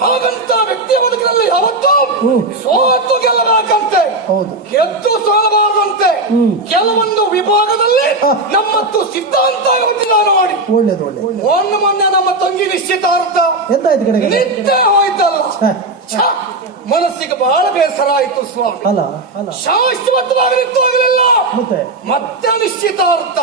ಹಾಗಂತ ವ್ಯಕ್ತಿಯ ಬದುಕಿನಲ್ಲಿ ಯಾವತ್ತೂ ಸೋತು ಗೆಲ್ಲಬೇಕಂತೆ, ಹೌದು. ಗೆದ್ದು ಸೋಲಬಾರದಂತೆ. ಕೆಲವೊಂದು ವಿಭಾಗದಲ್ಲಿ ನಮ್ಮತ್ತು ಸಿದ್ಧಾಂತ ಗೊತ್ತಿಲ್ಲ ನೋಡಿ. ಒಳ್ಳೇದು ಒಳ್ಳೇದು. ಮೊನ್ನೆ ನಮ್ಮ ತಂಗಿ ನಿಶ್ಚಿತಾರ್ಥ ಎಂತಾಯ್ತು ಕಡೆಗೆ? ನಿತ್ಯ ಹೋಯ್ತಲ್ಲ. ಮನಸ್ಸಿಗೆ ಬಹಳ ಬೇಸರ ಆಯ್ತು ಸ್ವಾಮಿ. ಅಲ್ಲ ಅಲ್ಲ ಶಾಶ್ವತವಾಗಿ ನಿಂತು ಹೋಗಲಿಲ್ಲ. ಮತ್ತೆ ಮತ್ತೆ ನಿಶ್ಚಿತಾರ್ಥ